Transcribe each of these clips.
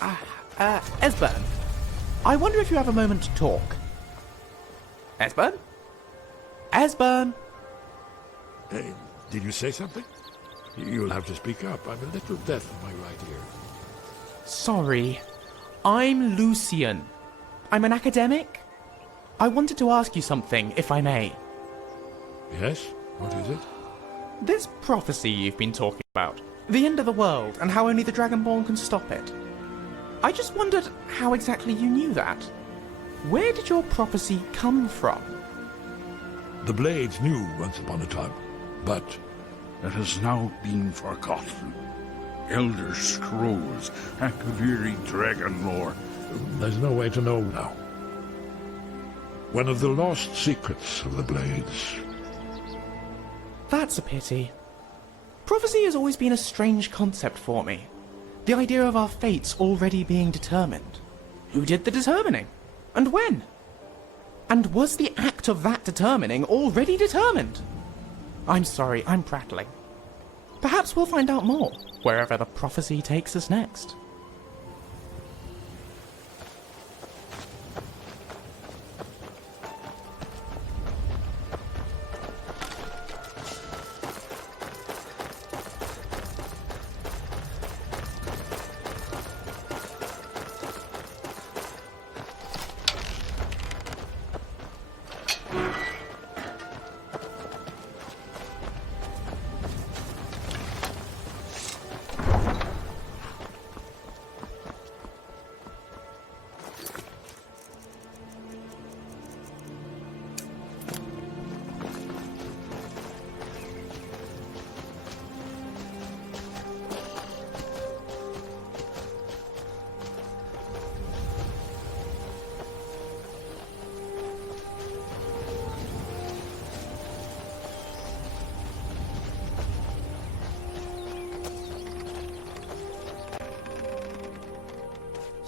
Esbern, I wonder if you have a moment to talk. Esbern? Esbern? Hey, did you say something? You'll have to speak up. I'm a little deaf in my right ear. Sorry. I'm Lucian. I'm an academic. I wanted to ask you something, if I may. Yes? What is it? This prophecy you've been talking about, the end of the world, and how only the Dragonborn can stop it. I just wondered how exactly you knew that. Where did your prophecy come from? The Blades knew once upon a time, but that has now been forgotten. Elder Scrolls, Akaviri dragon lore. there's no way to know now. One of the lost secrets of the Blades. That's a pity. Prophecy has always been a strange concept for me. The idea of our fates already being determined. Who did the determining? And when? And was the act of that determining already determined? I'm sorry, I'm prattling. Perhaps we'll find out more, wherever the prophecy takes us next.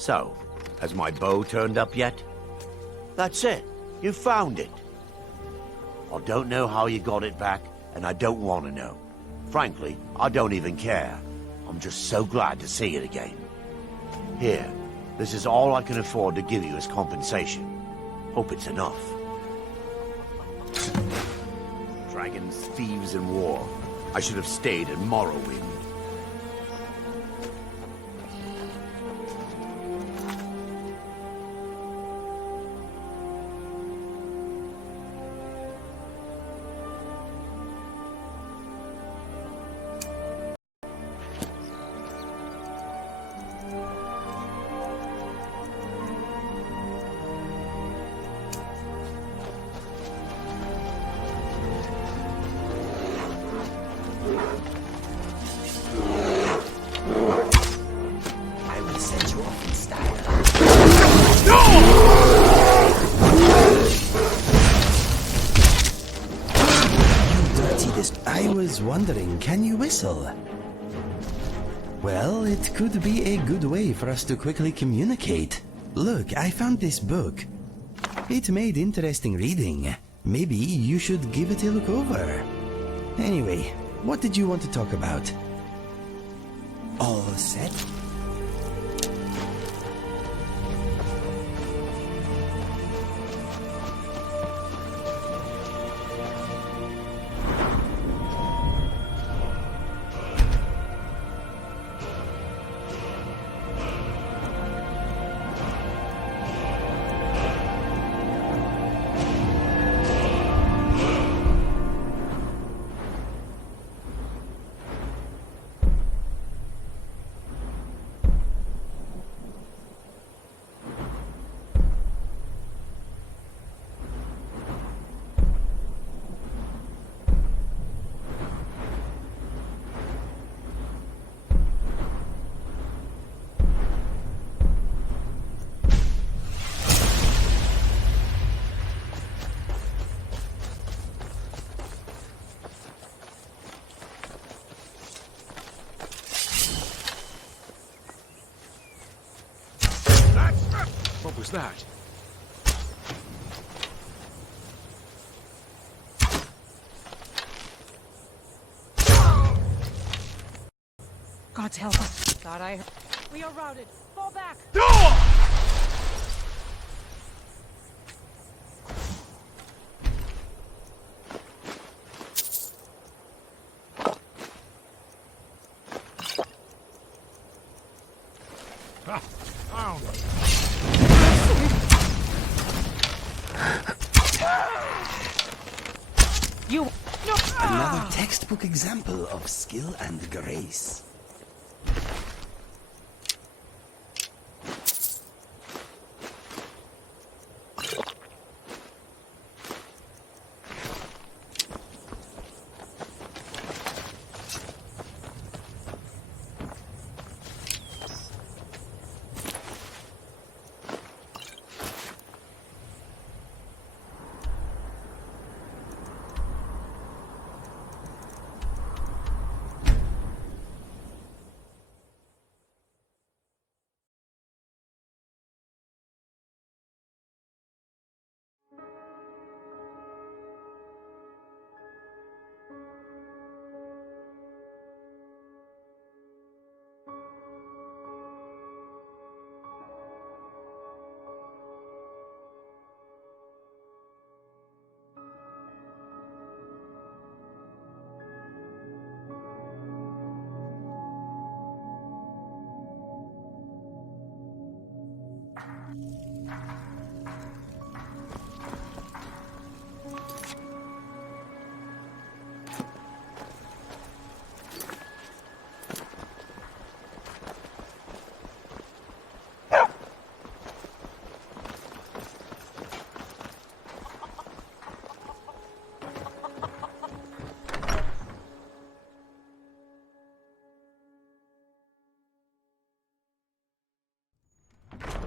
So, has my bow turned up yet? That's it. You found it. I don't know how you got it back, and I don't want to know. Frankly, I don't even care. I'm just so glad to see it again. Here, this is all I can afford to give you as compensation. Hope it's enough. Dragons, thieves, and war. I should have stayed in Morrowind. I was wondering, can you whistle? Well, it could be a good way for us to quickly communicate. Look, I found this book. It made interesting reading. Maybe you should give it a look over. Anyway, what did you want to talk about? All set? What was that? God's help us. Thought I heard. We are routed. Fall back! Ah, found it. You... No! Another textbook example of skill and grace.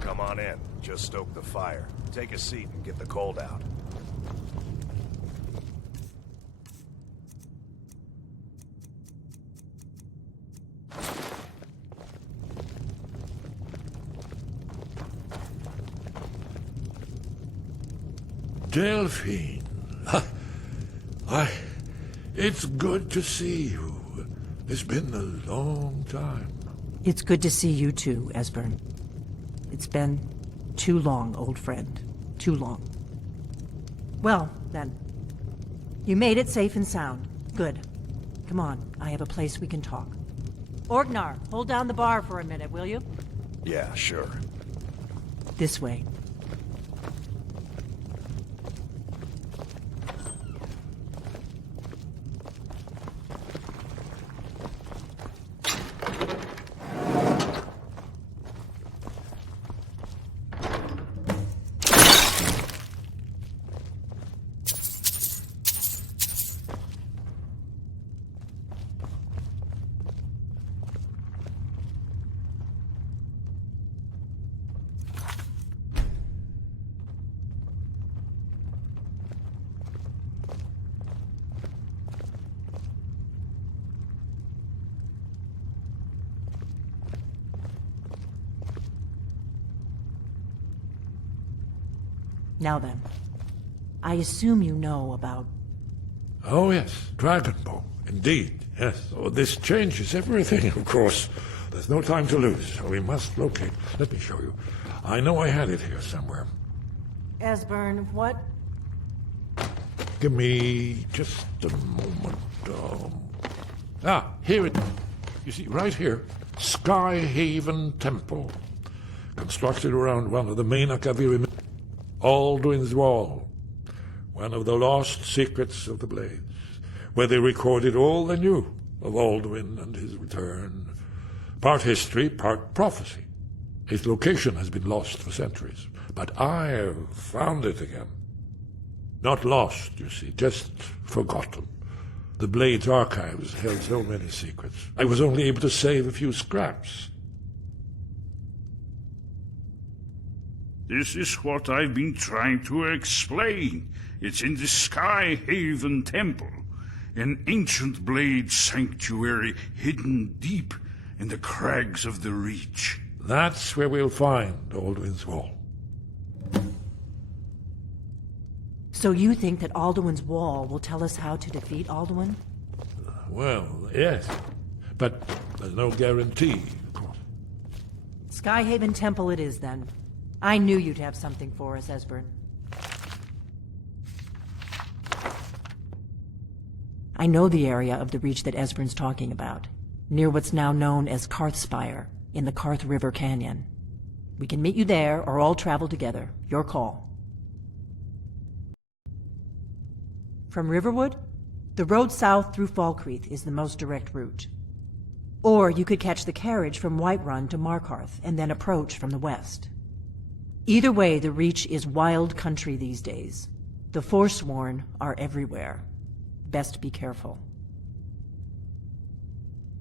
Come on in. Just stoke the fire. Take a seat and get the cold out. Delphine. It's good to see you. It's been a long time. It's good to see you too, Esbern. It's been too long, old friend. Too long. Well, then. You made it safe and sound. Good. Come on, I have a place we can talk. Orgnar, hold down the bar for a minute, will you? Yeah, sure. This way. Now then, I assume you know about... Oh, yes, Dragonbow. Indeed, yes. Oh, this changes everything, of course. There's no time to lose. We must locate. Let me show you. I know I had it here somewhere. Esbern, what? Give me just a moment. Here it is. You see, right here. Skyhaven Temple. Constructed around one of the main Akaviri... Alduin's Wall, one of the lost secrets of the Blades, where they recorded all they knew of Alduin and his return. Part history, part prophecy. Its location has been lost for centuries, but I have found it again. Not lost, you see, just forgotten. The Blades archives held so many secrets. I was only able to save a few scraps. This is what I've been trying to explain. It's in the Skyhaven Temple, an ancient blade sanctuary hidden deep in the crags of the Reach. That's where we'll find Alduin's Wall. So you think that Alduin's Wall will tell us how to defeat Alduin? Well, yes. But there's no guarantee, of course. Skyhaven Temple it is, then. I knew you'd have something for us, Esbern. I know the area of the Reach that Esbern's talking about, near what's now known as Karthspire, in the Karth River Canyon. We can meet you there, or all travel together. Your call. From Riverwood, the road south through Falkreath is the most direct route. Or you could catch the carriage from Whiterun to Markarth and then approach from the west. Either way, the Reach is wild country these days. The Forsworn are everywhere. Best be careful.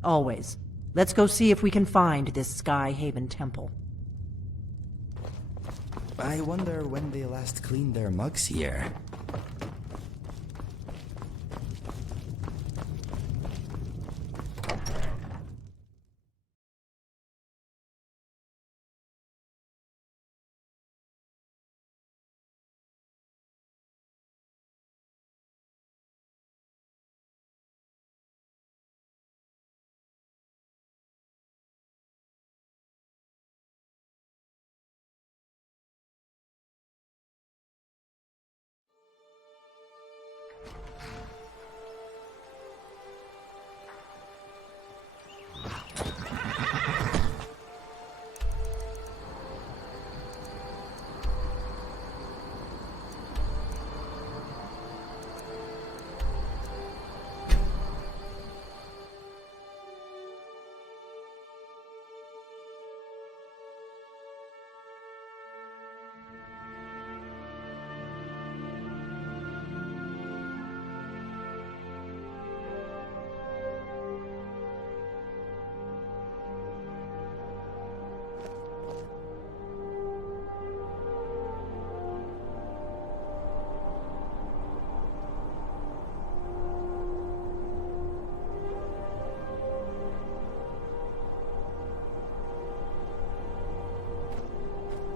Always. Let's go see if we can find this Skyhaven Temple. I wonder when they last cleaned their mugs here.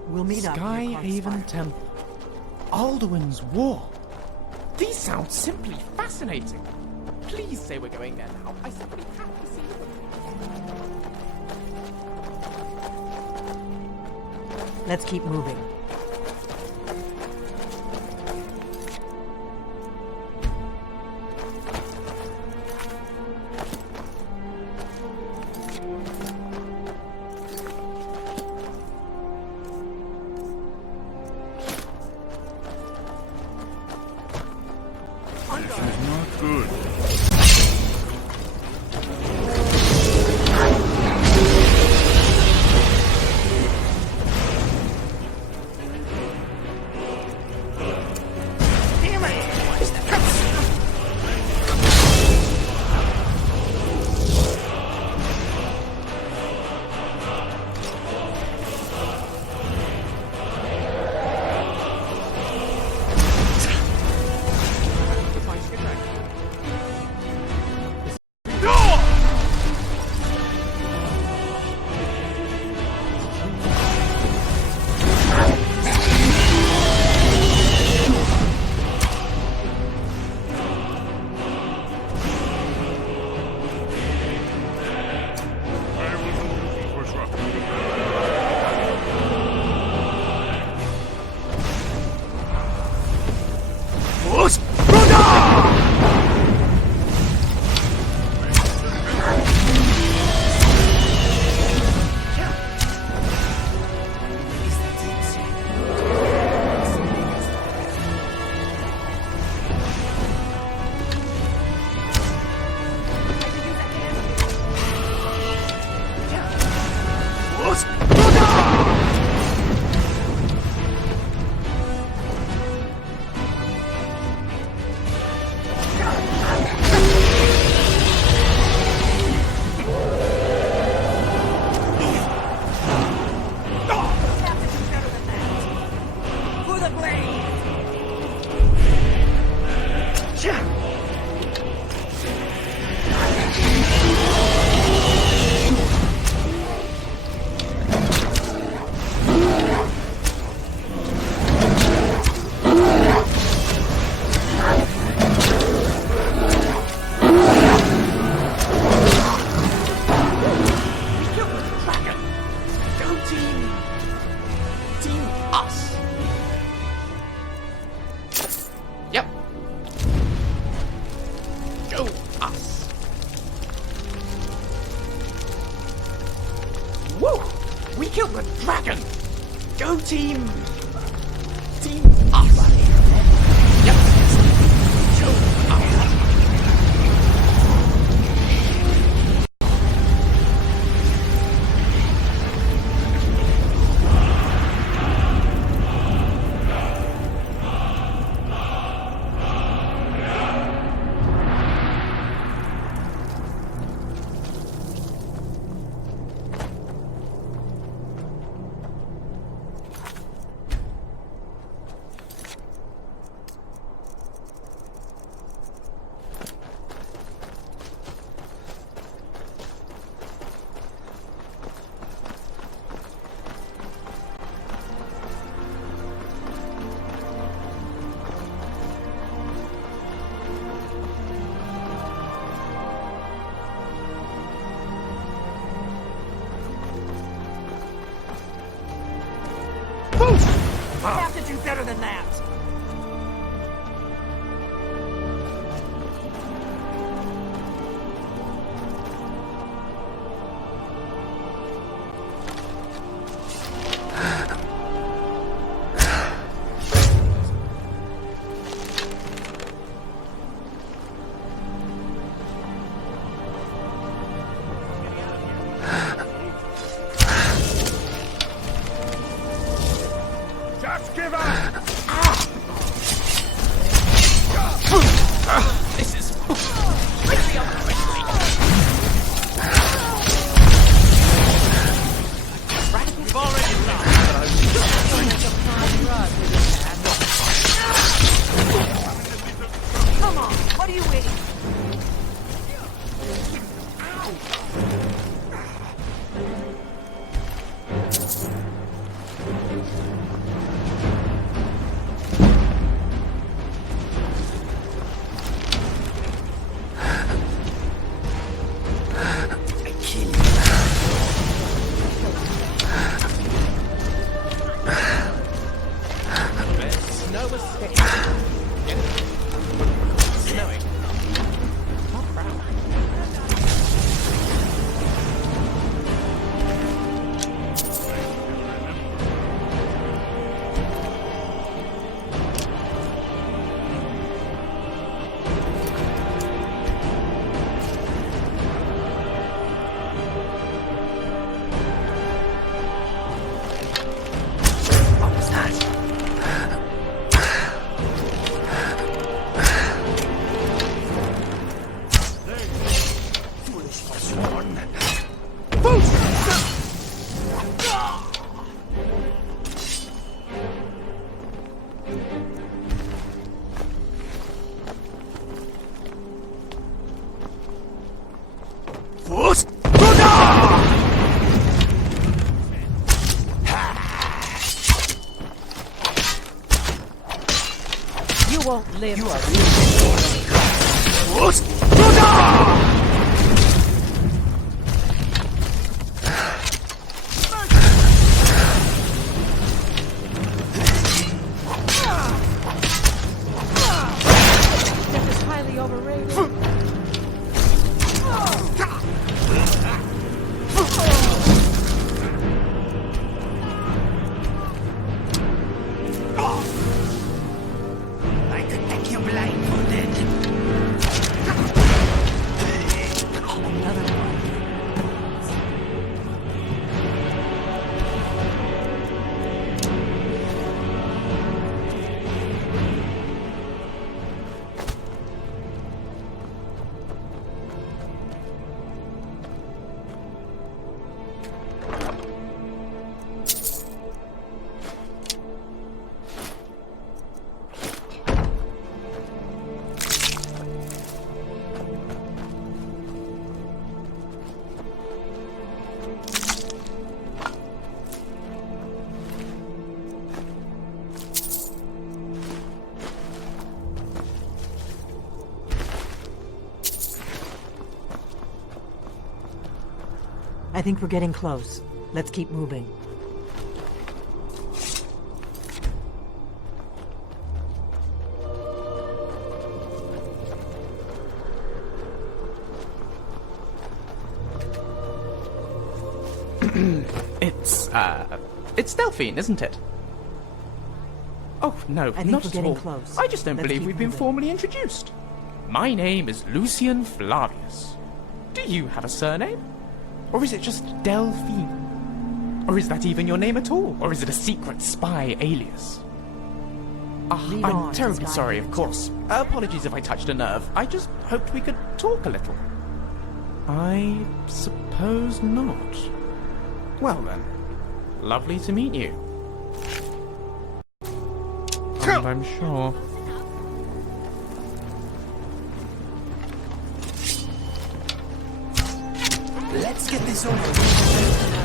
We'll meet up near Skyhaven Karthspire. Temple. Alduin's Wall. These sound simply fascinating. Please say we're going there now. I simply have to see them. Let's keep moving. This is not good. killed the dragon! Go team... Team us! Yes! Kill us! I have to do better than that. Just give up! This is... really unfriendly. We've already lost. Come on, what are you waiting for? No escape. Snowing. Not proud. What was that? You won't live. You are Death is highly overrated. I could make you blindfolded. Another one. I think we're getting close. Let's keep moving. It's Delphine, isn't it? Oh, no, think not we're at getting all. close. I just don't Let's believe keep we've been moving. formally introduced. My name is Lucian Flavius. Do you have a surname? Or is it just Delphine? Or is that even your name at all? Or is it a secret spy alias? Lead I'm on, terribly Sky sorry, Haven of course. Apologies if I touched a nerve. I just hoped we could talk a little. I suppose not. Well then, lovely to meet you. And I'm sure. Let's get this over with.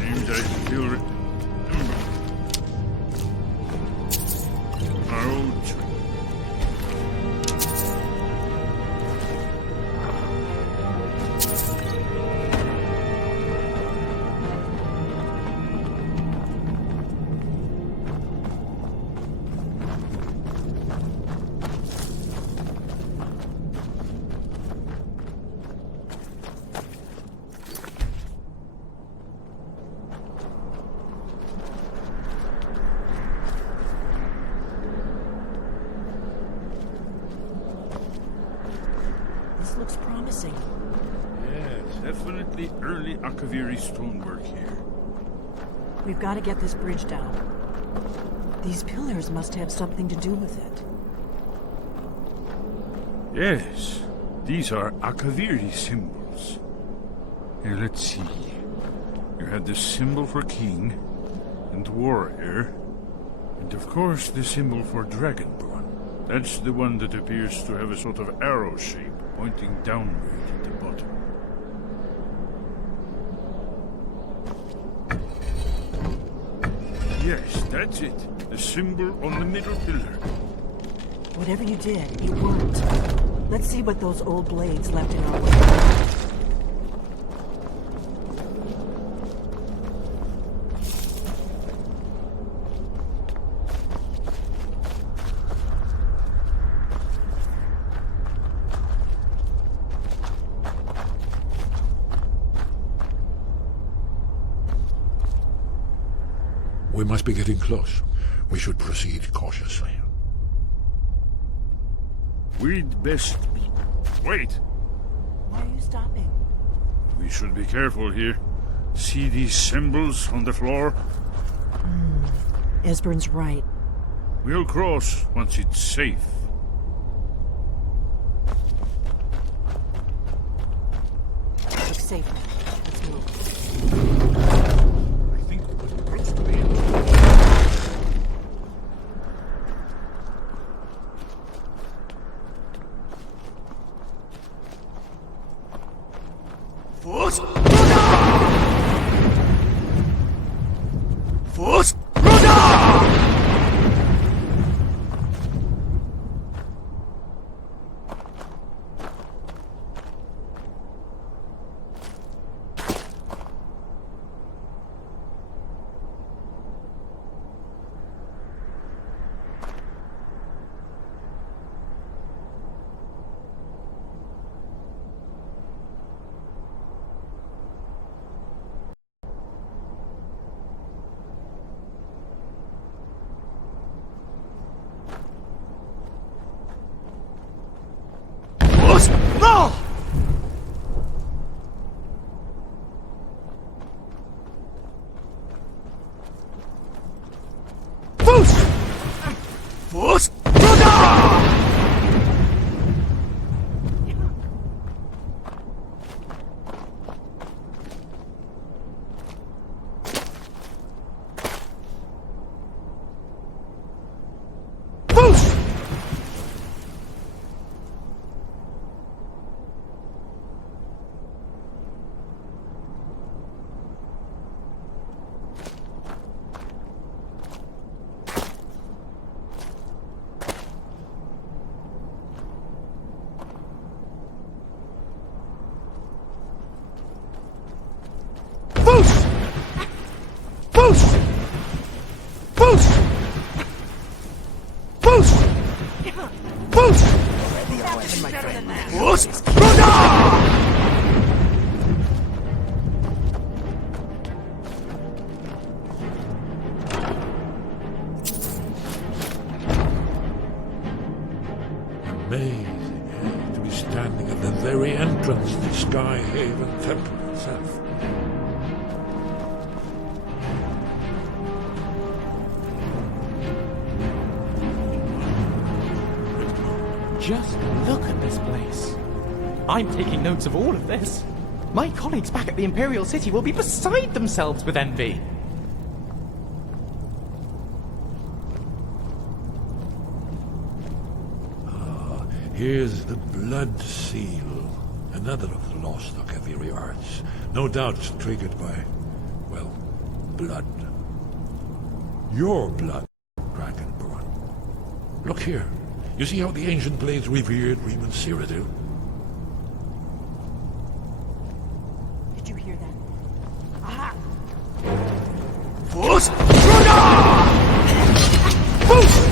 Seems I still remember. Our old trick. This looks promising. Yes, definitely early Akaviri stonework here. We've got to get this bridge down. These pillars must have something to do with it. Yes, these are Akaviri symbols. Here, let's see. You had the symbol for king and warrior, and of course the symbol for dragonborn. That's the one that appears to have a sort of arrow shape pointing downward at the bottom. Yes, that's it. The symbol on the middle pillar. Whatever you did, it worked. Let's see what those old blades left in our way. We must be getting close. We should proceed cautiously. We'd best be... Wait! Why are you stopping? We should be careful here. See these symbols on the floor? Esbern's right. We'll cross once it's safe. Looks safe now. Let's move. I think we're close to the end. Force! Force! Runner! Force! No! Force! Force! Runner! Force! Force! Force! Force! Force! Force! Force! Runner! Amazing, eh? To be standing at the very entrance to Sky Haven Temple itself. Just look at this place. I'm taking notes of all of this. My colleagues back at the Imperial City will be beside themselves with envy. Here's the Blood Seal, another of the lost Akaviri arts. No doubt triggered by, well, blood. Your blood, Dragonborn. Look here. You see how the ancient blades revered Reman Cyrodiil? Did you hear that? Aha! Force! Runner! Force!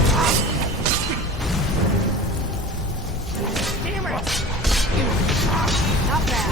Not bad.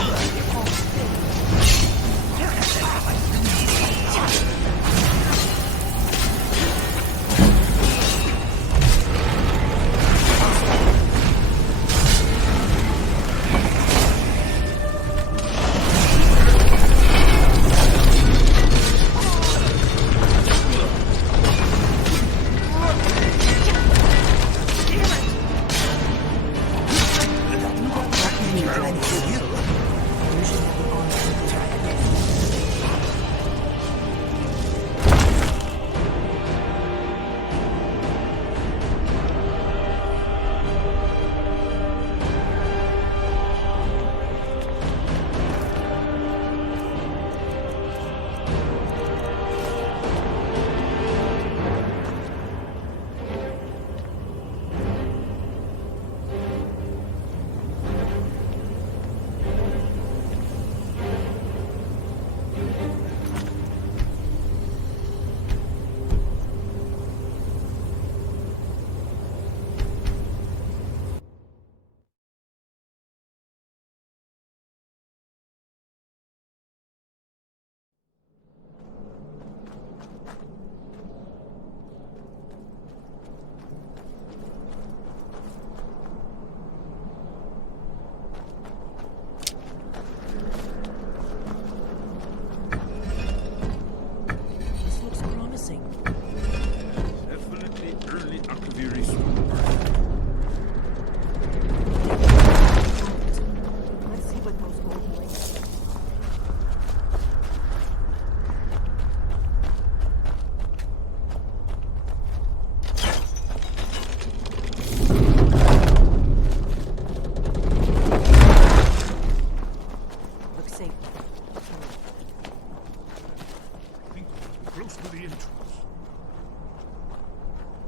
to the entrance.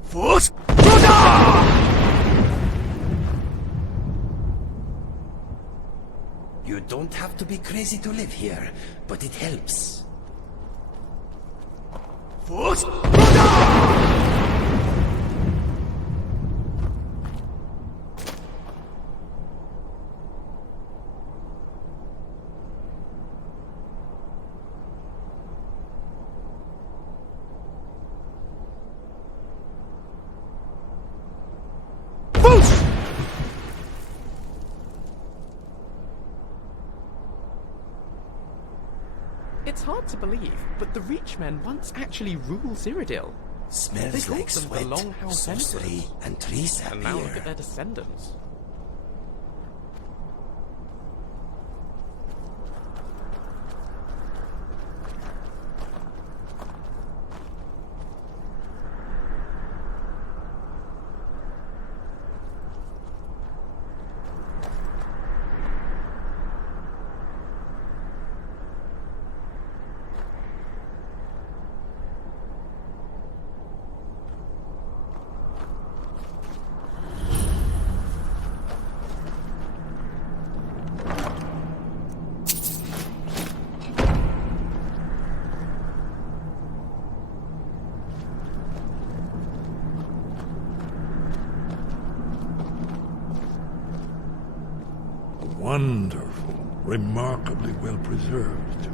Foot! You don't have to be crazy to live here, but it helps. Foot! It's hard to believe, but the Reachmen once actually ruled Cyrodiil. They Smells called like them the sweat, Longhouse sorcery, Emperors. and tree sap And now look here. at their descendants. Wonderful. Remarkably well preserved, too.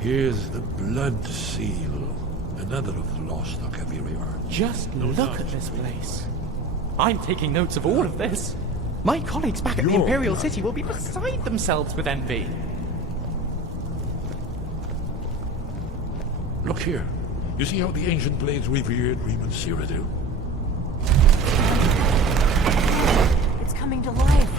Here's the blood seal. Another of the lost Akaviri art. Just look at this place. I'm taking notes of all of this. My colleagues back at the Your Imperial blood City will be beside themselves with envy. Look here. You see how the ancient blades revered Reman Cyrodiil? It's coming to life.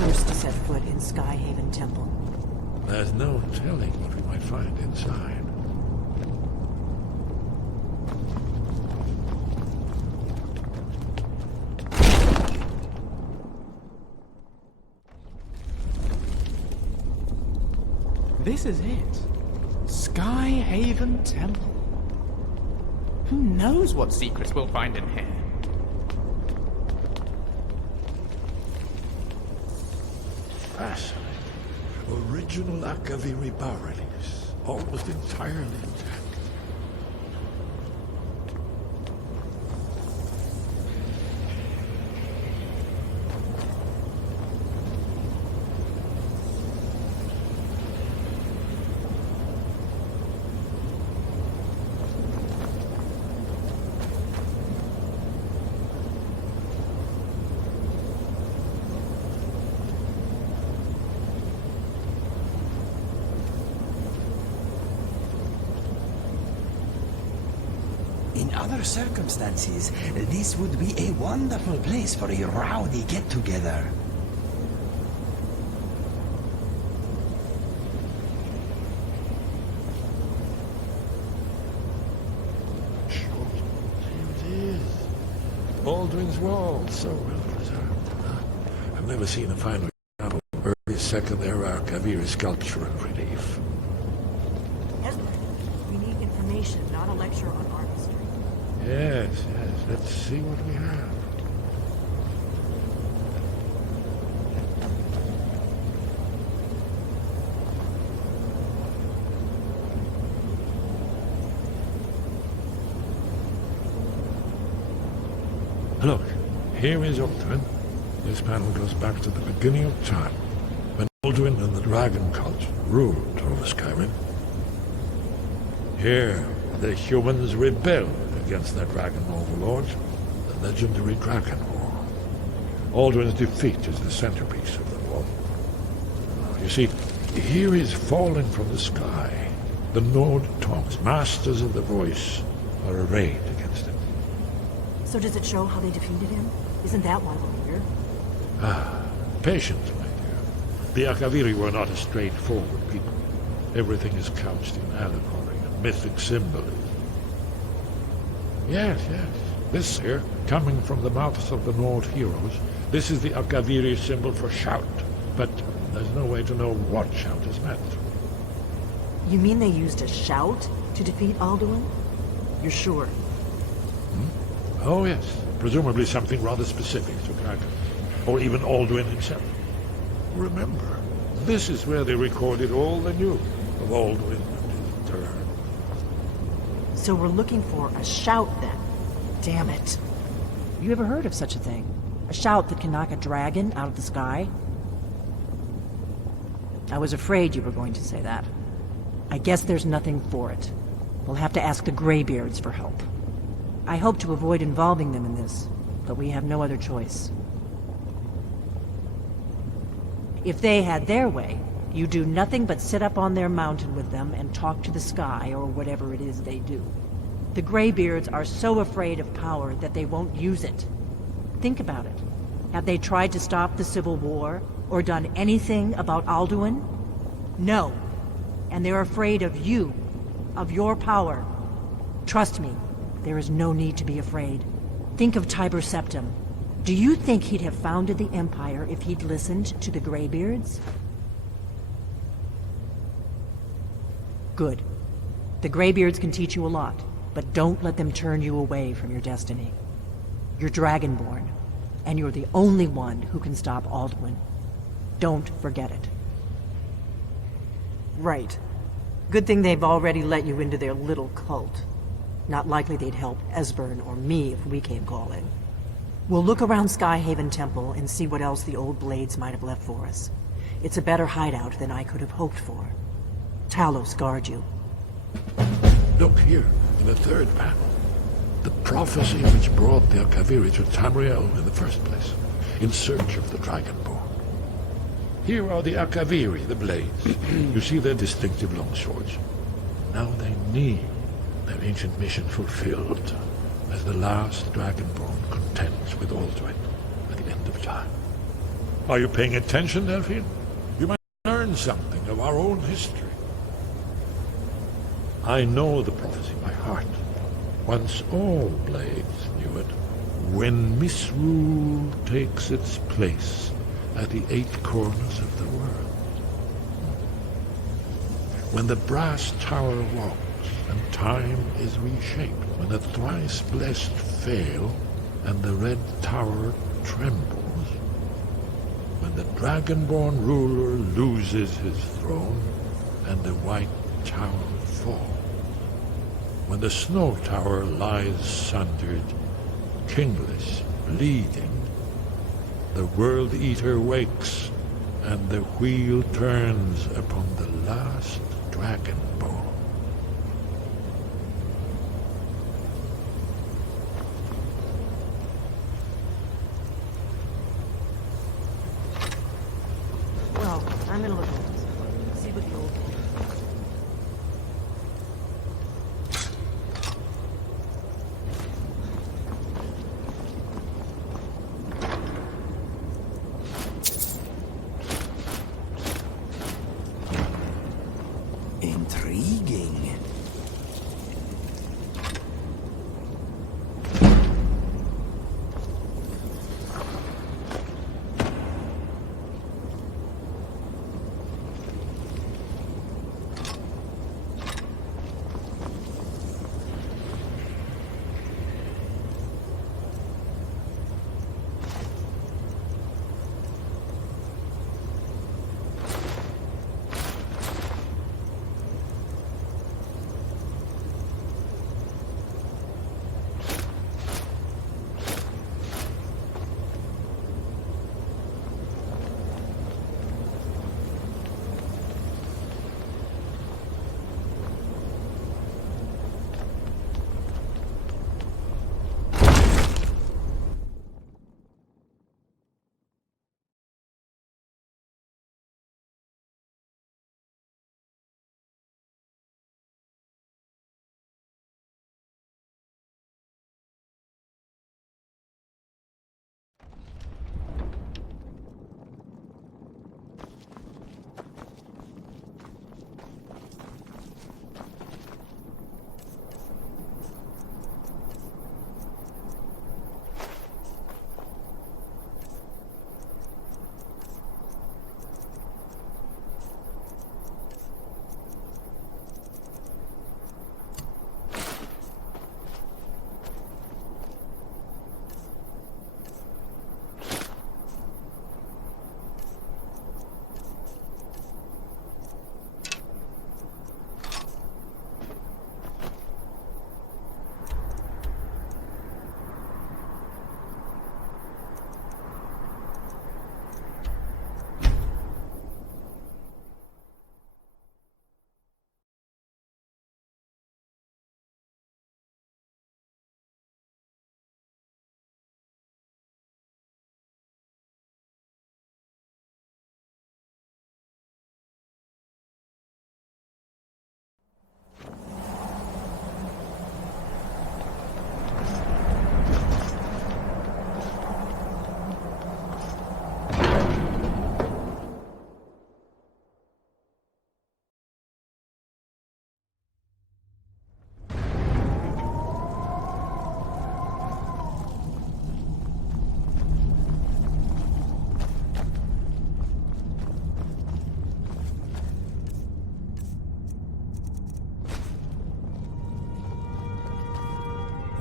First to set foot in Skyhaven Temple. There's no telling what we might find inside. This is it. Skyhaven Temple. Who knows what secrets we'll find in here? Fascinating. Original Akaviri bas-reliefs, almost entirely intact. In other circumstances, this would be a wonderful place for a rowdy get-together. Here it is. Baldwin's Wall, so well preserved. I've never seen a finer example of early Second Era Akaviri sculpture and relief. Esmond, we need information, not a lecture on art history. Yes, yes. Let's see what we have. Look, here is Ulthuan. This panel goes back to the beginning of time, when Ulthuan and the Dragon Cult ruled over Skyrim. Here, the humans rebelled against their dragon overlords, the legendary Dragon War. Ulthuan's defeat is the centerpiece of the war. You see, here is falling from the sky. The Nord tongues, masters of the voice, are arrayed against him. So does it show how they defeated him? Isn't that why we're here? Patience, my dear. The Akaviri were not a straightforward people. Everything is couched in allegory and mythic symbolism. Yes, yes. This here, coming from the mouths of the Nord heroes, this is the Akaviri symbol for shout. But there's no way to know what shout is meant. You mean they used a shout to defeat Alduin? You're sure? Oh, yes. Presumably something rather specific to characte, or even Alduin himself. Remember, this is where they recorded all they knew of Alduin and his turn. So we're looking for a shout then. Damn it. You ever heard of such a thing? A shout that can knock a dragon out of the sky? I was afraid you were going to say that. I guess there's nothing for it. We'll have to ask the Greybeards for help. I hope to avoid involving them in this, but we have no other choice. If they had their way, you do nothing but sit up on their mountain with them and talk to the sky or whatever it is they do. The Greybeards are so afraid of power that they won't use it. Think about it. Have they tried to stop the Civil War or done anything about Alduin? No. And they're afraid of you, of your power. Trust me, there is no need to be afraid. Think of Tiber Septim. Do you think he'd have founded the Empire if he'd listened to the Greybeards? Good. The Greybeards can teach you a lot, but don't let them turn you away from your destiny. You're Dragonborn, and you're the only one who can stop Alduin. Don't forget it. Right. Good thing they've already let you into their little cult. Not likely they'd help Esbern or me if we came calling. We'll look around Skyhaven Temple and see what else the old blades might have left for us. It's a better hideout than I could have hoped for. Talos guard you. Look here, in the third panel. The prophecy which brought the Akaviri to Tamriel in the first place, in search of the Dragonborn. Here are the Akaviri, the blades. You see their distinctive longswords. Now they need their ancient mission fulfilled, as the last Dragonborn contends with Alduin at the end of time. Are you paying attention, Delphine? You might learn something of our own history. I know the prophecy by heart. Once all blades knew it. When misrule takes its place at the 8 corners of the world. When the brass tower walks and time is reshaped. When the thrice blessed fail and the red tower trembles. When the Dragonborn ruler loses his throne and the white tower falls. When the snow tower lies sundered, kingless, bleeding, the World Eater wakes, and the wheel turns upon the last Dragonborn. Well, I'm gonna look at this. See what the old... Intriguing.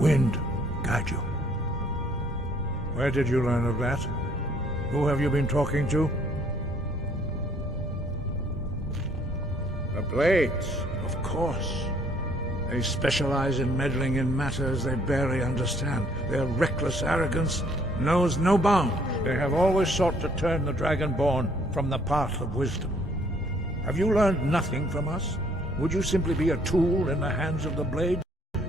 wind guide you. Where did you learn of that? Who have you been talking to? The Blades, of course. They specialize in meddling in matters they barely understand. Their reckless arrogance knows no bounds. They have always sought to turn the Dragonborn from the path of wisdom. Have you learned nothing from us? Would you simply be a tool in the hands of the Blades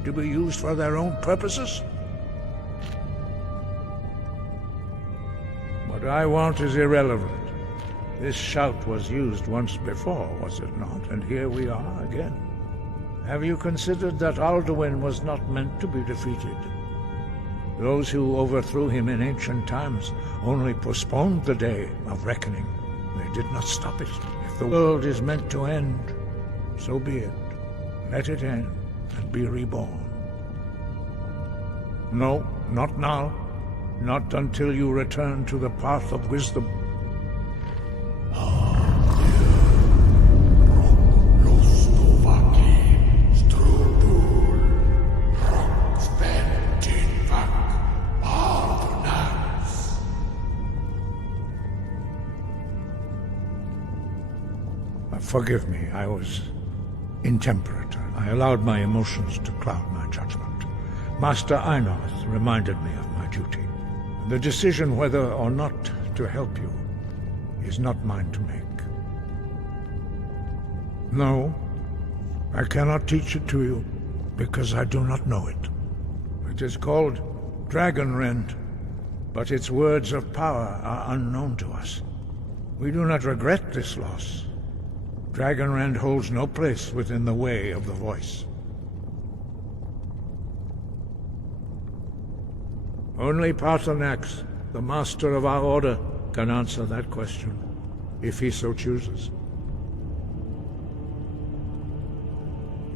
to be used for their own purposes? What I want is irrelevant. This shout was used once before, was it not? And here we are again. Have you considered that Alduin was not meant to be defeated? Those who overthrew him in ancient times only postponed the day of reckoning. They did not stop it. If the world is meant to end, so be it. Let it end and be reborn. No, not now. Not until you return to the path of wisdom. Forgive me, I was intemperate. I allowed my emotions to cloud my judgment. Master Einarth reminded me of my duty. The decision whether or not to help you is not mine to make. No, I cannot teach it to you because I do not know it. It is called Dragonrend, but its words of power are unknown to us. We do not regret this loss. Dragonrend holds no place within the way of the voice. Only Paarthurnax, the master of our order, can answer that question, if he so chooses.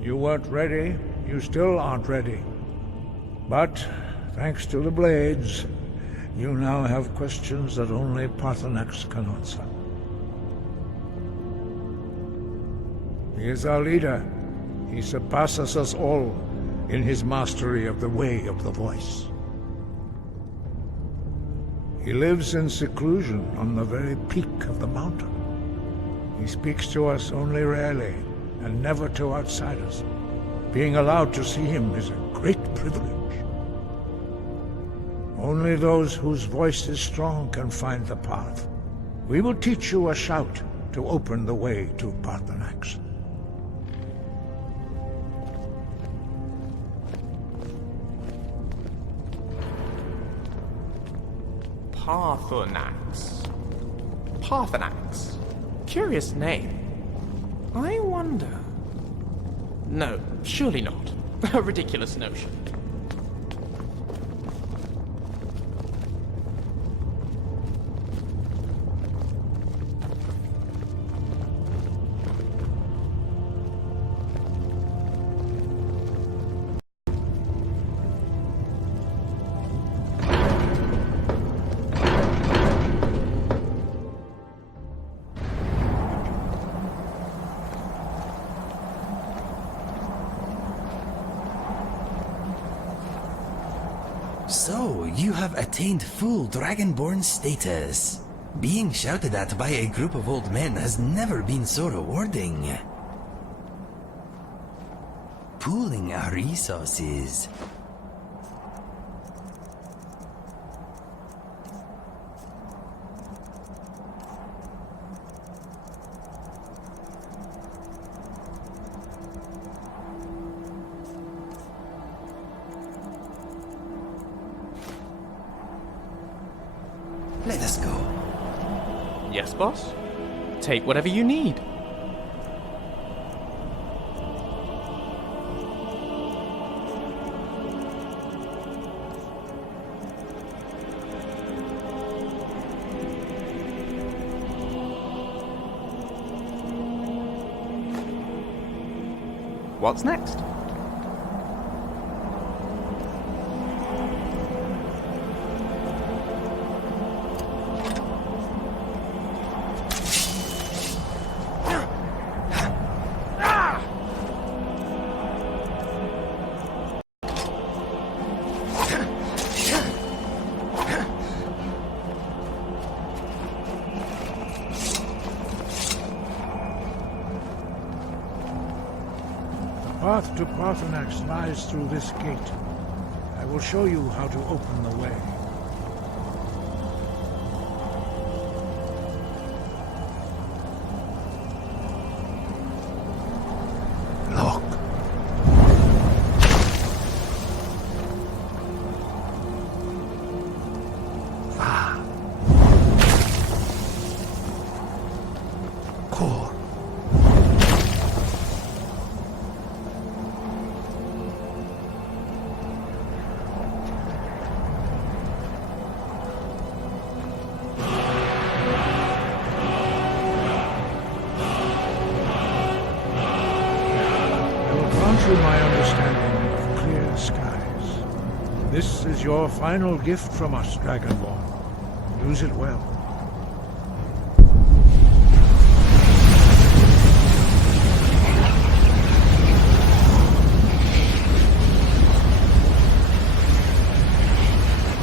You weren't ready, you still aren't ready. But, thanks to the Blades, you now have questions that only Paarthurnax can answer. He is our leader. He surpasses us all in his mastery of the way of the voice. He lives in seclusion on the very peak of the mountain. He speaks to us only rarely, and never to outsiders. Being allowed to see him is a great privilege. Only those whose voice is strong can find the path. We will teach you a shout to open the way to Paarthurnax. Paarthurnax. Paarthurnax. Curious name. I wonder... No, surely not. A ridiculous notion. So, you have attained full Dragonborn status. Being shouted at by a group of old men has never been so rewarding. Pooling our resources. Let us go. Yes, boss? Take whatever you need. What's next? path to Parthenax lies through this gate. I will show you how to open the way. Look. Core. I will grant you my understanding of clear skies. This is your final gift from us, Dragonborn. Use it well.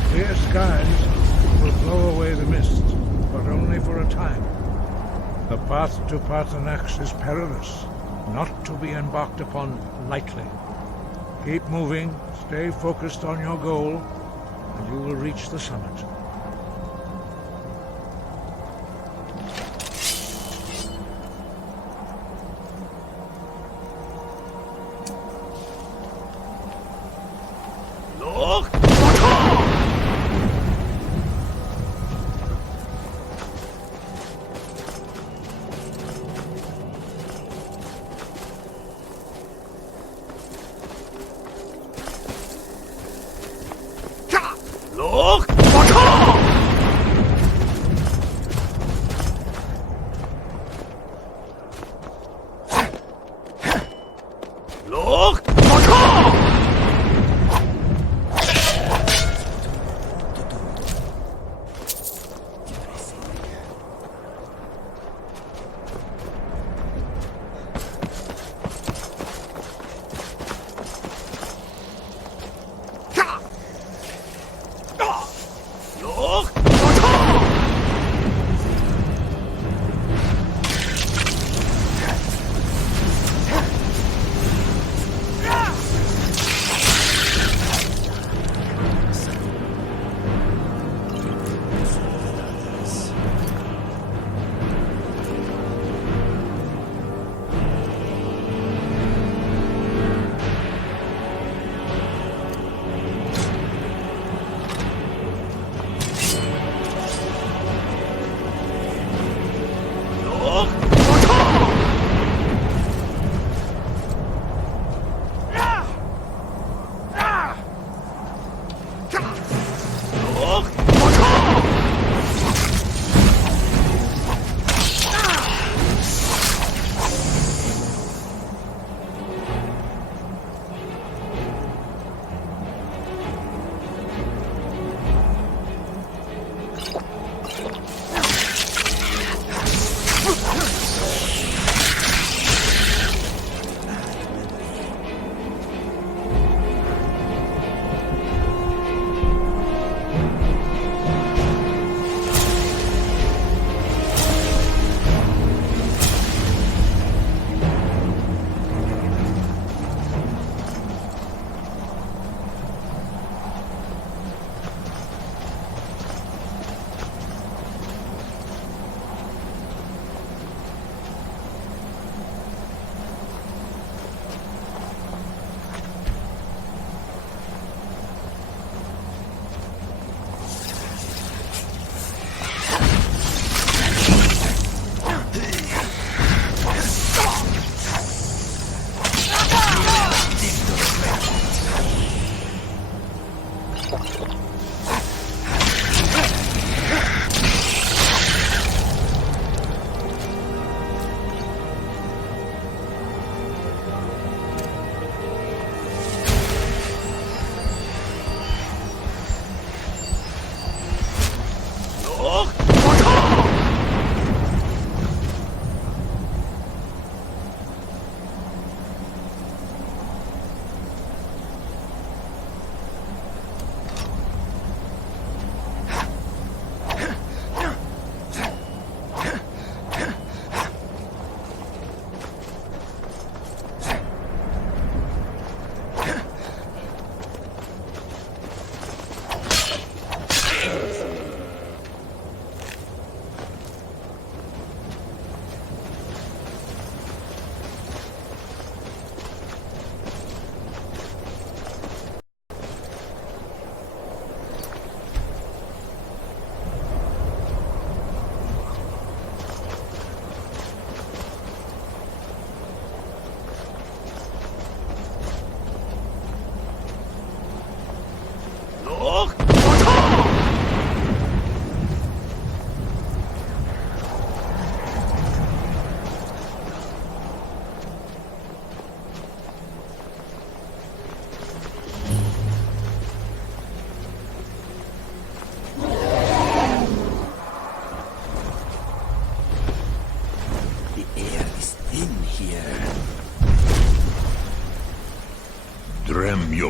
Clear skies will blow away the mist, but only for a time. The path to Parthenax is perilous, not to be embarked upon lightly. Keep moving, stay focused on your goal, and you will reach the summit. Look! Look!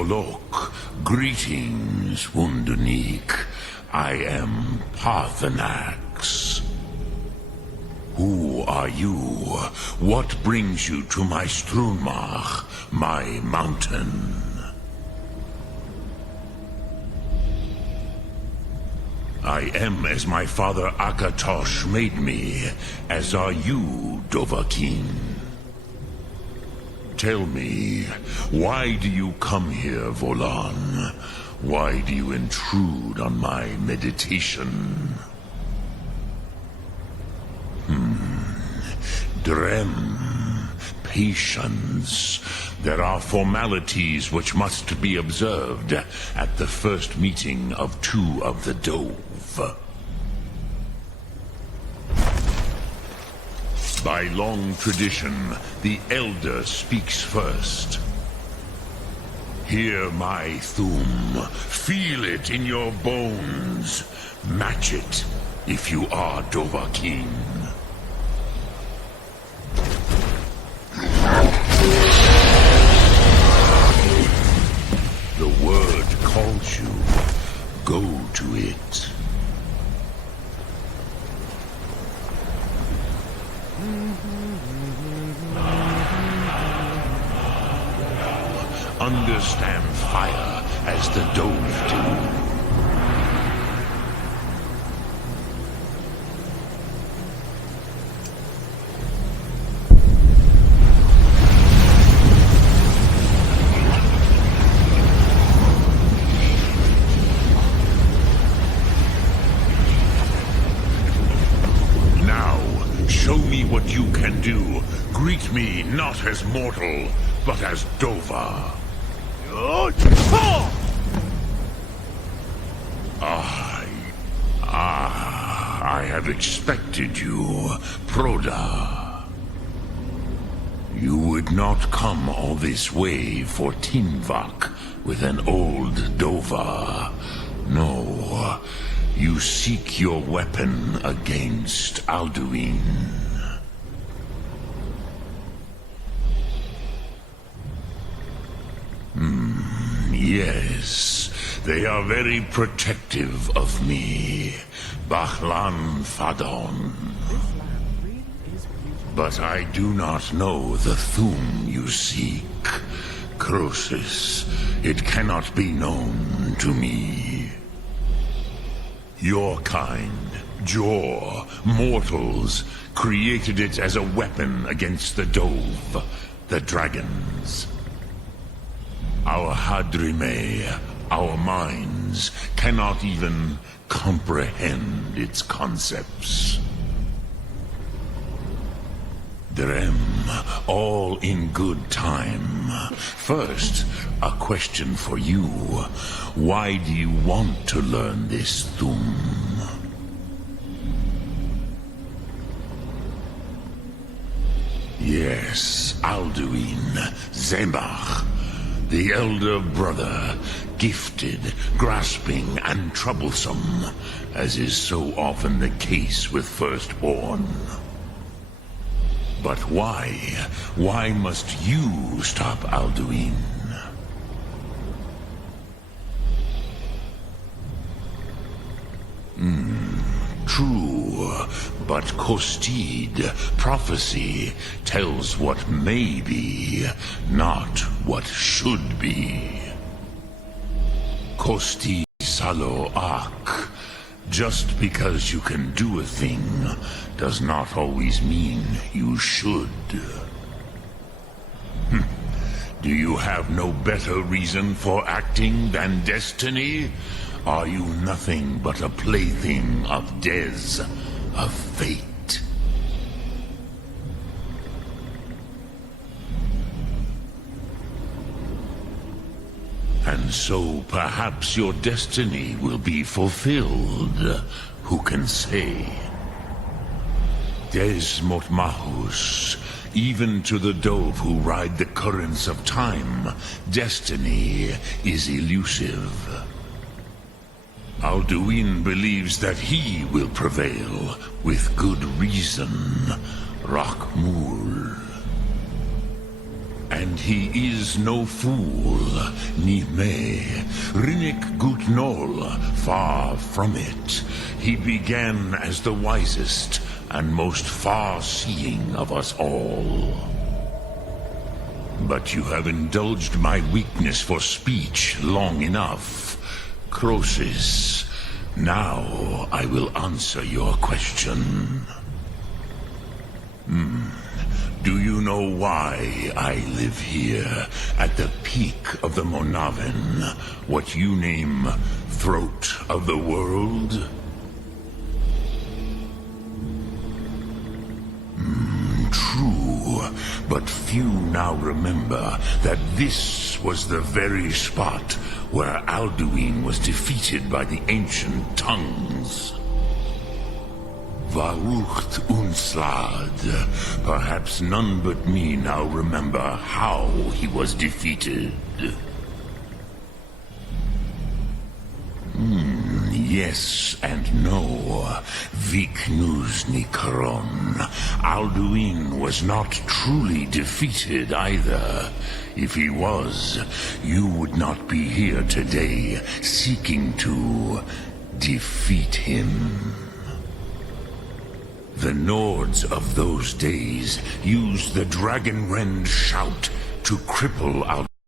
Volok. Greetings, Wunderneek. I am Parthenax. Who are you? What brings you to my Strunmach, my mountain? I am as my father Akatosh made me, as are you, Dovahkiin. Tell me, why do you come here, Volan? Why do you intrude on my meditation? Drem, patience. There are formalities which must be observed at the first meeting of two of the Dove. By long tradition, the Elder speaks first. Hear my Thum. Feel it in your bones. Match it if you are Dovahkiin. The word calls you. Go to it. Understand fire as the Dove do. Show me what you can do. Greet me not as mortal, but as Dova. I have expected you, Proda. You would not come all this way for Tinvak with an old Dova. No. You seek your weapon against Alduin. Yes, they are very protective of me, Bahlan Fadon. But I do not know the Thum you seek. Croesus, it cannot be known to me. Your kind, Jor, mortals, created it as a weapon against the Dove, the dragons. Our Hadrime, our minds, cannot even comprehend its concepts. Drem, all in good time. First, a question for you. Why do you want to learn this Thum? Yes, Alduin, Zemach, the elder brother, gifted, grasping, and troublesome, as is so often the case with firstborn. But why? Why must you stop Alduin? True, but Kostid, prophecy, tells what may be, not what should be. Kosti Salo Ak. Just because you can do a thing does not always mean you should. Do you have no better reason for acting than destiny? Are you nothing but a plaything of Des, of fate? And so perhaps your destiny will be fulfilled. Who can say? Des Motmahus, even to the Dove who ride the currents of time, destiny is elusive. Alduin believes that he will prevail, with good reason, Rakmul. And he is no fool, ni me. Rinnik Gutnol, far from it. He began as the wisest and most far-seeing of us all. But you have indulged my weakness for speech long enough. Croesus, now I will answer your question. Do you know why I live here, at the peak of the Monaven, what you name throat of the world? True, but few now remember that this was the very spot where Alduin was defeated by the ancient tongues. Varucht Unslad. Perhaps none but me now remember how he was defeated. Yes and no. Viknus Nikaron. Alduin was not truly defeated either. If he was, you would not be here today seeking to defeat him. The Nords of those days used the Dragonrend shout to cripple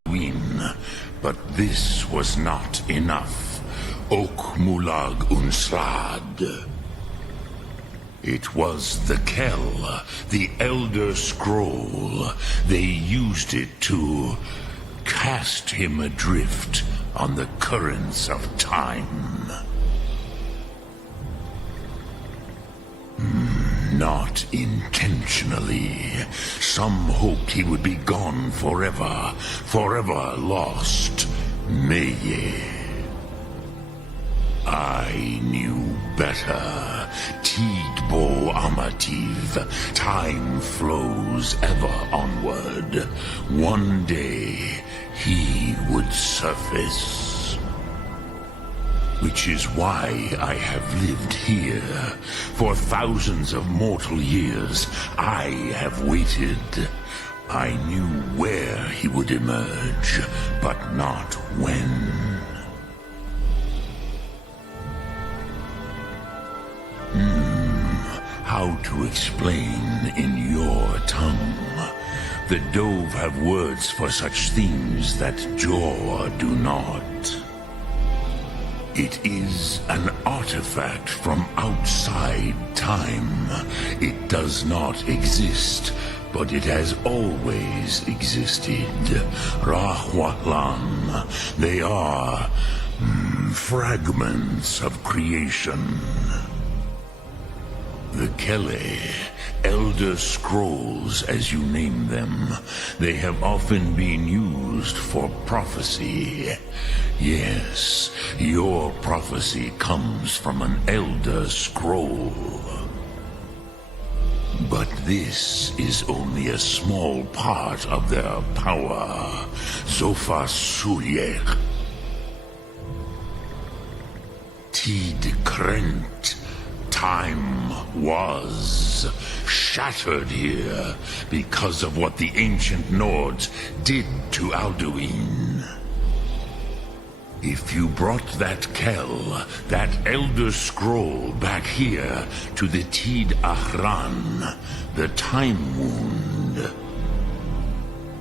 Alduin, but this was not enough. Ok Mulag Unslad. It was the Kell, the Elder Scroll. They used it to cast him adrift on the currents of time. Not intentionally. Some hoped he would be gone forever, forever lost. Meye. I knew better. Tidbo Amativ. Time flows ever onward. One day, he would surface. Which is why I have lived here. For thousands of mortal years, I have waited. I knew where he would emerge, but not when. How to explain in your tongue? The Dove have words for such things that Jor do not. It is an artifact from outside time. It does not exist, but it has always existed. Rahwatlan. They are fragments of creation. The Kele, Elder Scrolls as you name them, they have often been used for prophecy. Yes, your prophecy comes from an Elder Scroll. But this is only a small part of their power. Zofa Suyek. Tid Krent. Time was shattered here because of what the ancient Nords did to Alduin. If you brought that Kell, that Elder Scroll back here to the Tid Ahran, the Time Wound,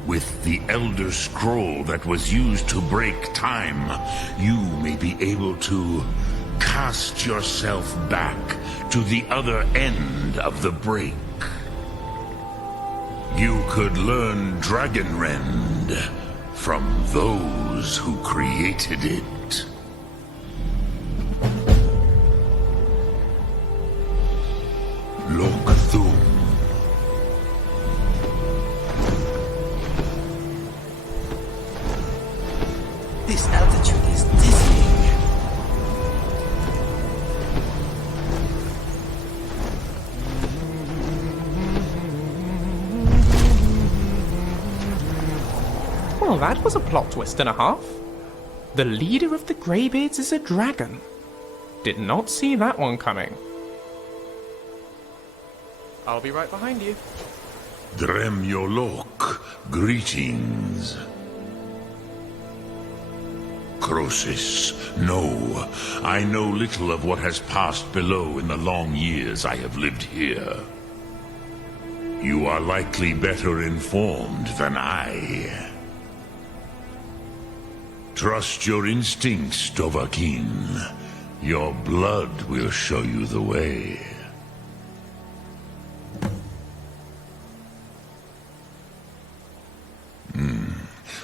with the Elder Scroll that was used to break time, you may be able to cast yourself back to the other end of the break. You could learn Dragonrend from those who created it. Lokthum. This altitude is dizzying. Well, that was a plot twist and a half. The leader of the Greybeards is a dragon. Did not see that one coming. I'll be right behind you. Dremyolok, greetings. Croesus, no, I know little of what has passed below in the long years I have lived here. You are likely better informed than I. Trust your instincts, Dovahkiin. Your blood will show you the way.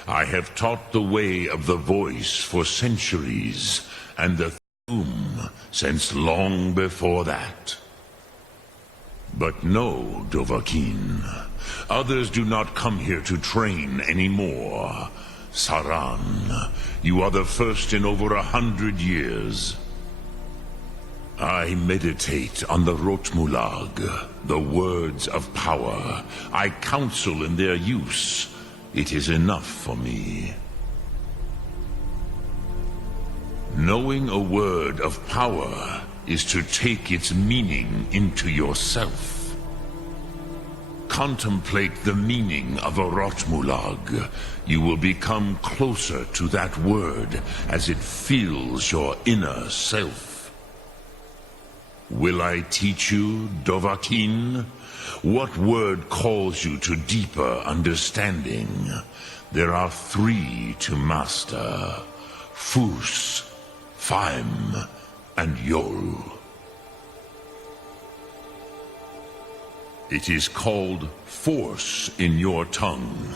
I have taught the way of the voice for centuries, and the Thu'um since long before that. But no, Dovahkiin, others do not come here to train anymore. Saran, you are the first in over 100 years. I meditate on the Rotmulag, the words of power. I counsel in their use. It is enough for me. Knowing a word of power is to take its meaning into yourself. Contemplate the meaning of a Rotmulag. You will become closer to that word as it fills your inner self. Will I teach you, Dovahkiin? What word calls you to deeper understanding? There are 3 to master: Fus, Faim, and Yol. It is called force in your tongue,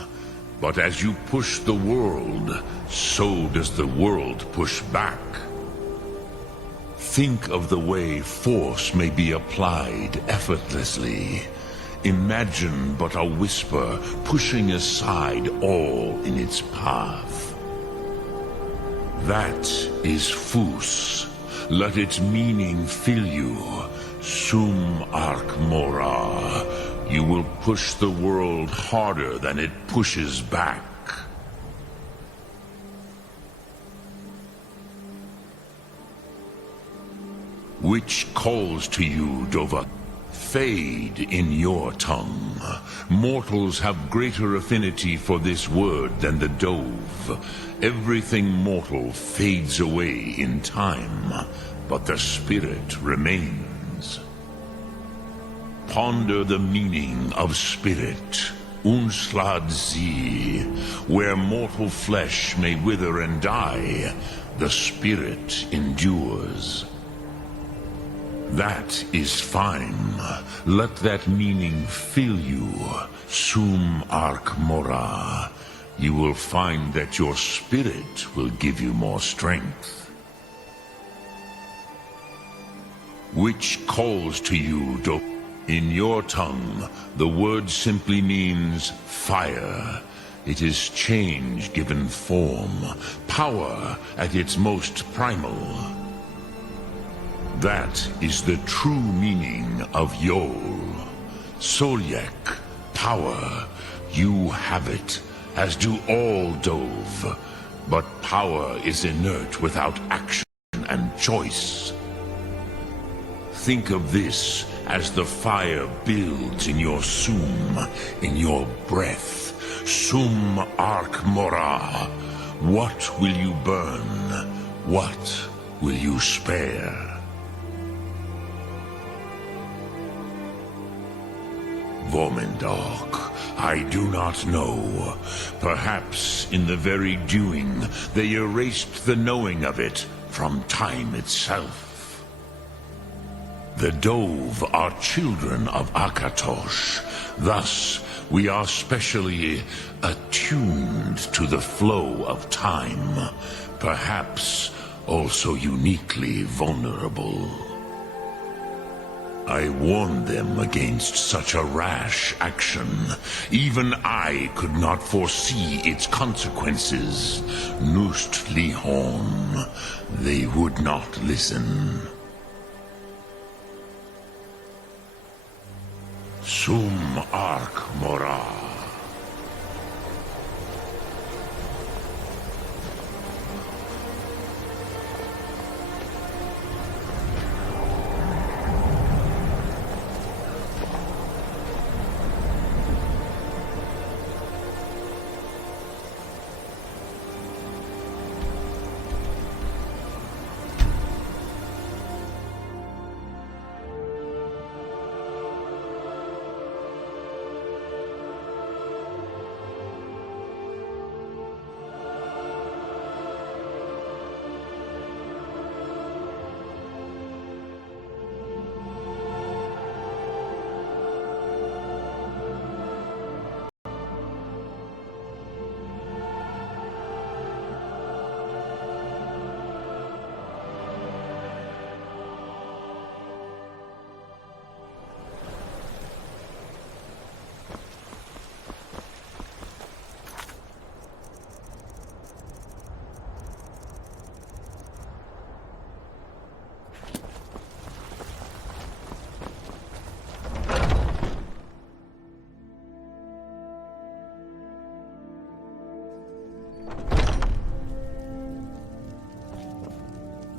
but as you push the world, so does the world push back. Think of the way force may be applied effortlessly. Imagine but a whisper pushing aside all in its path. That is Fus. Let its meaning fill you. Sum Ark Mora. You will push the world harder than it pushes back. Which calls to you, Dovahkiin? Fade in your tongue. Mortals have greater affinity for this word than the dove. Everything mortal fades away in time, but the spirit remains. Ponder the meaning of spirit. Unslad Zi. Where mortal flesh may wither and die, the spirit endures. That is fine. Let that meaning fill you. Sum Ark Mora. You will find that your spirit will give you more strength. Which calls to you, In your tongue, the word simply means fire. It is change given form, power at its most primal. That is the true meaning of Yol. Solyek, power. You have it, as do all Dove. But power is inert without action and choice. Think of this as the fire builds in your Sum, in your breath. Sum Ark Mora. What will you burn? What will you spare? Vomendok, I do not know. Perhaps in the very doing, they erased the knowing of it from time itself. The Dove are children of Akatosh. Thus, we are specially attuned to the flow of time. Perhaps also uniquely vulnerable. I warned them against such a rash action. Even I could not foresee its consequences. Nust Lihon, they would not listen. Sum Ark Mora.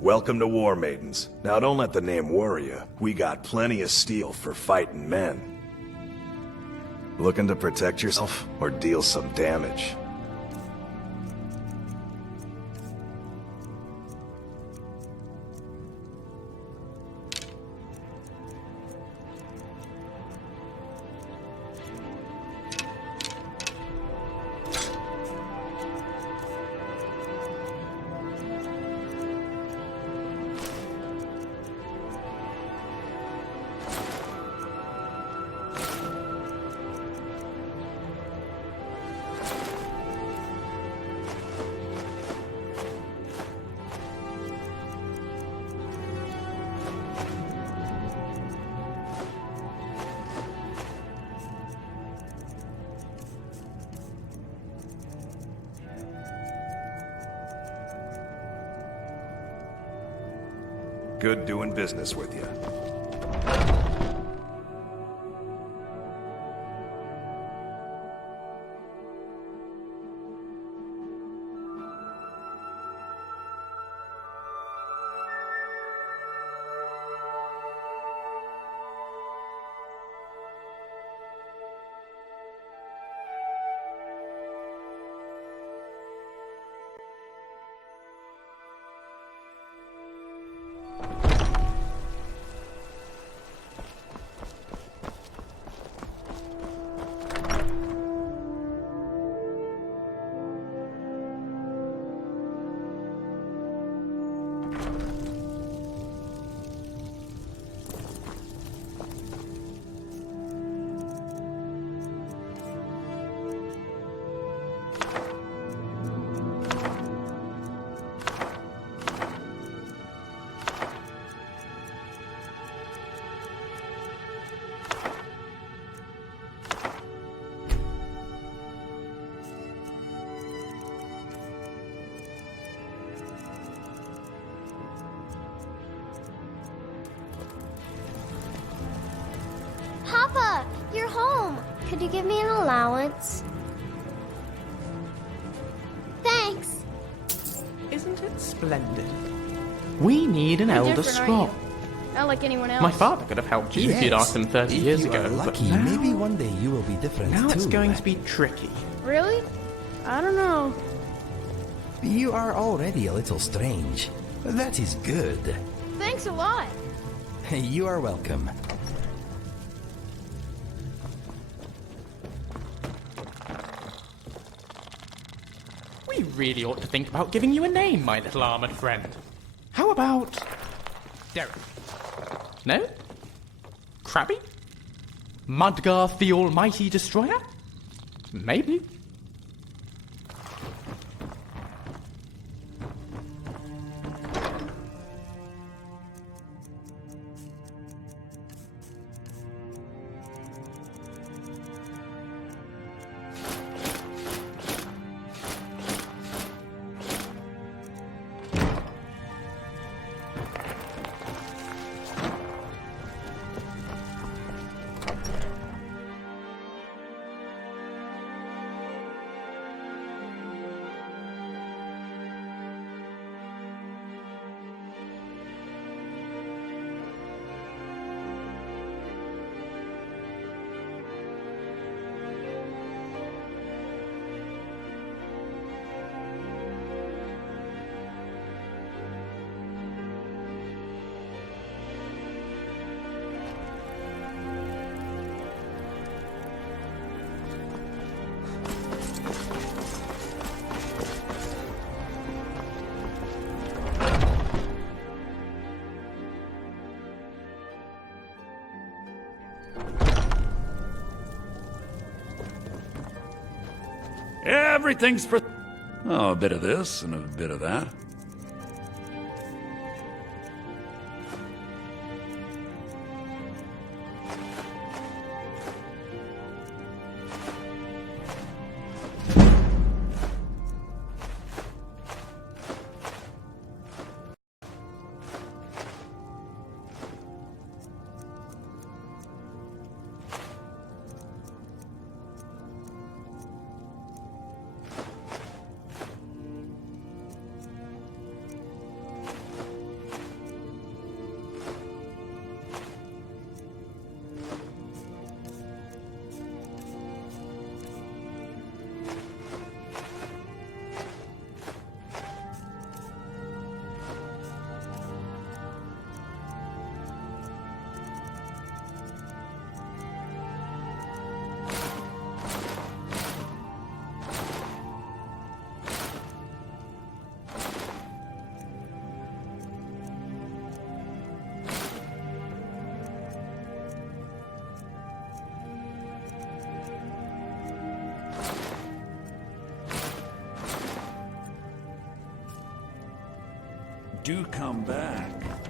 Welcome to War Maidens. Now don't let the name worry you. We got plenty of steel for fighting men. Looking to protect yourself or deal some damage? Good doing business with you. Papa, you're home. Could you give me an allowance? Thanks. Isn't it splendid? We need an You're Elder different, aren't Scroll. you? Not like anyone else. My father could have helped you if you'd asked him 30 if years you ago, are but lucky, now, maybe one day you will be different now too. it's going to be tricky. Really? I don't know. You are already a little strange. That is good. Thanks a lot. You are welcome. We really ought to think about giving you a name, my little armored friend. How about Derek? No? Crabby? Mudgarth the Almighty Destroyer? Maybe. Everything's for... Oh, a bit of this and a bit of that. do come back.